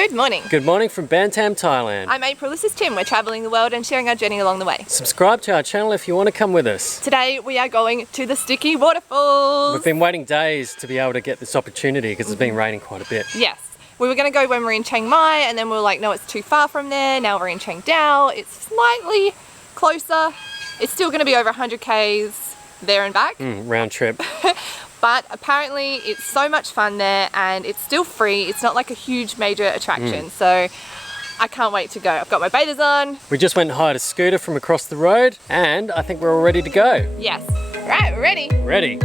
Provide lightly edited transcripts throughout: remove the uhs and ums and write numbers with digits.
Good morning. Good morning from Bantam, Thailand. I'm April, this is Tim. We're travelling the world and sharing our journey along the way. Subscribe to our channel if you want to come with us. Today we are going to the Sticky Waterfalls. We've been waiting days to be able to get this opportunity because it's been raining quite a bit. Yes. We were going to go when we're in Chiang Mai and then we were like, no, it's too far from there. Now we're in Chiang Dao. It's slightly closer. It's still going to be over 100 k's there and back. Round trip. But apparently it's so much fun there and it's still free. It's not like a huge major attraction. So I can't wait to go. I've got my bathers on. We just went and hired a scooter from across the road and I think we're all ready to go. Yes. Right, we're ready. Ready.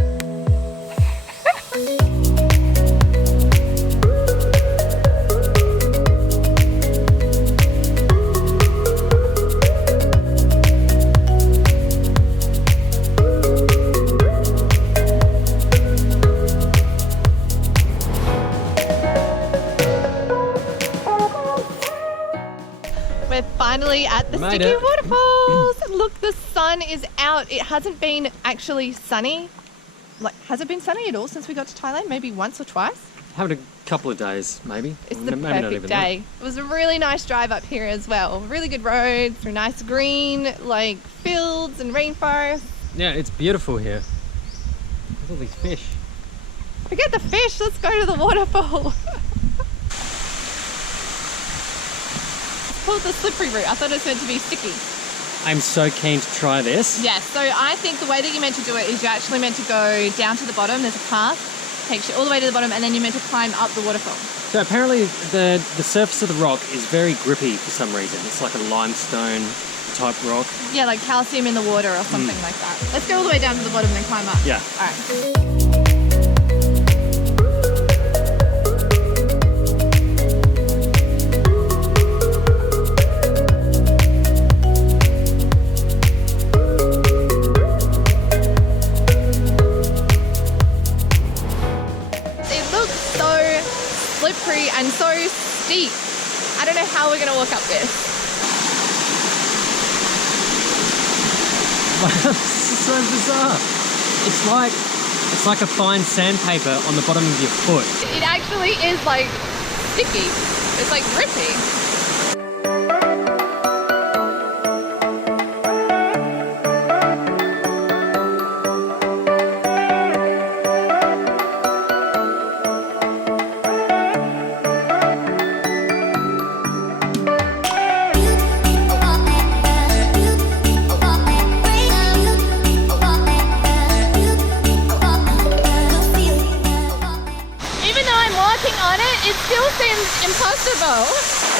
We're finally at the Sticky Waterfalls. Look, the sun is out. It hasn't been actually sunny. Like, has it been sunny at all since we got to Thailand? Maybe once or twice? Having a couple of days, maybe. It's the perfect day. It was a really nice drive up here as well. Really good roads, through nice green, like fields and rainforest. Yeah, it's beautiful here. There's all these fish. Forget the fish, let's go to the waterfall. Called the slippery route. I thought it was meant to be sticky. I'm so keen to try this. Yes, so I think the way that you're meant to do it is you're actually meant to go down to the bottom. There's a path, takes you all the way to the bottom, and then you're meant to climb up the waterfall. So apparently the surface of the rock is very grippy for some reason. It's like a limestone type rock. Yeah, like calcium in the water or something like that. Let's go all the way down to the bottom and then climb up. Yeah. All right. Slippery and so steep. I don't know how we're going to walk up this. This is so bizarre. It's like a fine sandpaper on the bottom of your foot. It actually is like sticky. It's like grippy. It still seems impossible.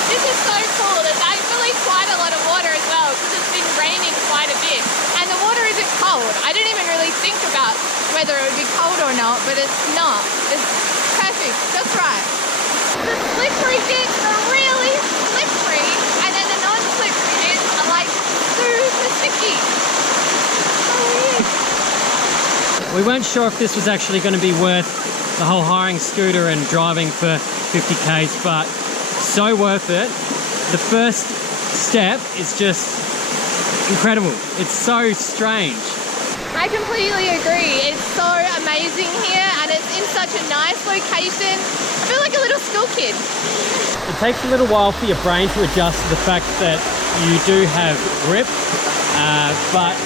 This is so cool. There's actually quite a lot of water as well because it's been raining quite a bit. And the water isn't cold. I didn't even really think about whether it would be cold or not, but it's not. It's perfect, just right. The slippery bits are really slippery and then the non-slippery bits are like super sticky. So weird. We weren't sure if this was actually going to be worth the whole hiring scooter and driving for 50 k's, but so worth it. The first step is just incredible. It's so strange. I completely agree. It's so amazing here and it's in such a nice location. I feel like a little school kid. It takes a little while for your brain to adjust to the fact that you do have grip, but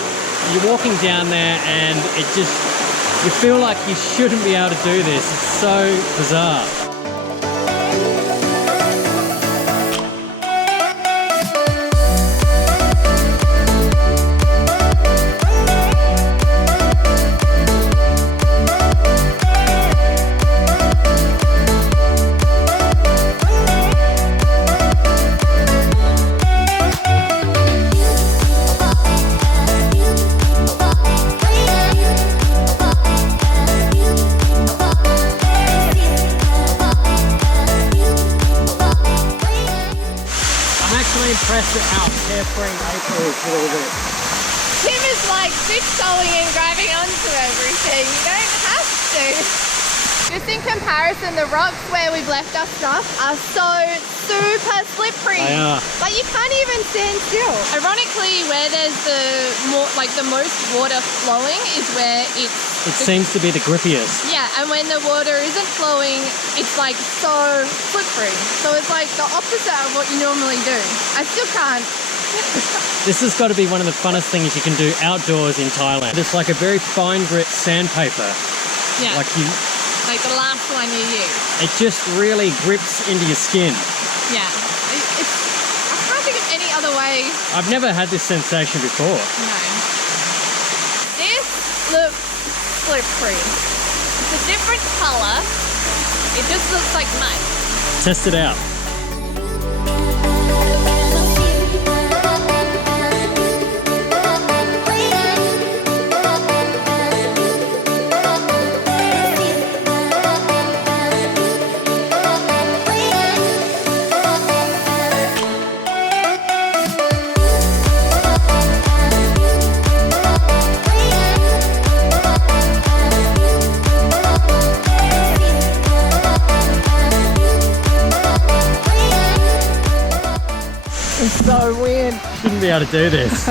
you're walking down there and you feel like you shouldn't be able to do this. It's so bizarre. Impressed at how carefree April is with all this. Tim is like tiptoeing and grabbing onto everything. You don't have to. Just in comparison, the rocks where we've left our stuff are so super slippery. They are. Like you can't even stand still. Ironically, where there's the most water flowing is where It seems to be the grippiest. yeah, and when the water isn't flowing, it's like so slippery. So it's like the opposite of what you normally do. I still can't. This has got to be one of the funnest things you can do outdoors in Thailand. It's like a very fine grit sandpaper. Yeah. Like the last one you use. It just really grips into your skin. Yeah. I can't think of any other way. I've never had this sensation before. No. This looks slippery. It's a different colour. It just looks like mud. Test it out. It's so weird. Shouldn't be able to do this.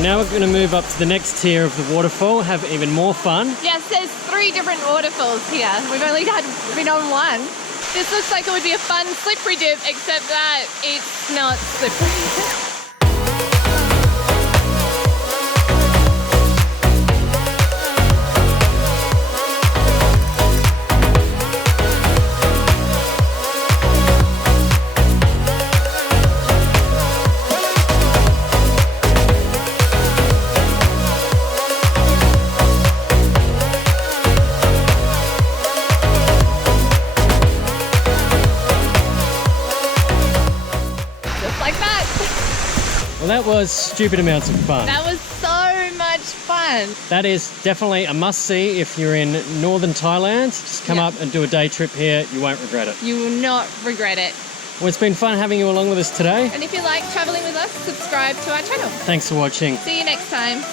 Now we're going to move up to the next tier of the waterfall, have even more fun. Yes, there's 3 different waterfalls here. We've only been on one. This looks like it would be a fun slippery dip, except that it's not slippery. Well, that was stupid amounts of fun. That was so much fun. That is definitely a must-see if you're in northern Thailand. Just come up and do a day trip here. You won't regret it. You will not regret it. Well, it's been fun having you along with us today. And if you like traveling with us, subscribe to our channel. Thanks for watching. See you next time.